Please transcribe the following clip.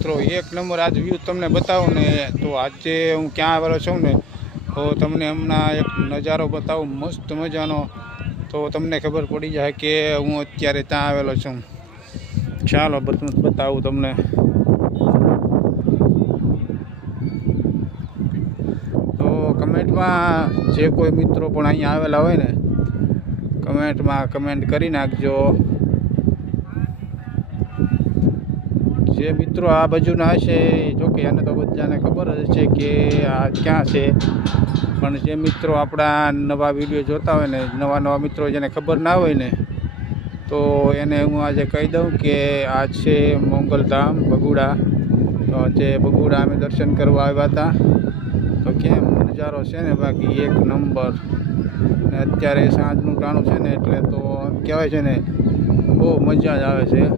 મિત્રો એક નંબર આજ વ્યૂ તમને બતાવું ને તો આજે હું ક્યાં આવેલો છું ને તો તમને હમણાં એક નજારો બતાવું મસ્ત મજાનો, તો તમને ખબર પડી જાય કે હું અત્યારે ત્યાં આવેલો છું. ચાલો બતાવું તમને. તો કમેન્ટમાં જે કોઈ મિત્રો પણ અહીંયા આવેલા હોય ને કમેન્ટમાં કમેન્ટ કરી નાખજો. જે મિત્રો આ બાજુના હશે જોકે એને તો બધાને ખબર જ છે કે આ ક્યાં છે, પણ જે મિત્રો આપણા નવા વિડીયો જોતા હોય ને, નવા મિત્રો જેને ખબર ના હોય ને, તો એને હું આજે કહી દઉં કે આ છે મોગલધામ બગુડા. તો જે બગુડા અમે દર્શન કરવા આવ્યા હતા, તો કેમ નજારો છે ને બાકી એક નંબર. ને અત્યારે સાંજનું ટાણું છે ને એટલે તો કહેવાય છે ને બહુ મજા જ આવે છે.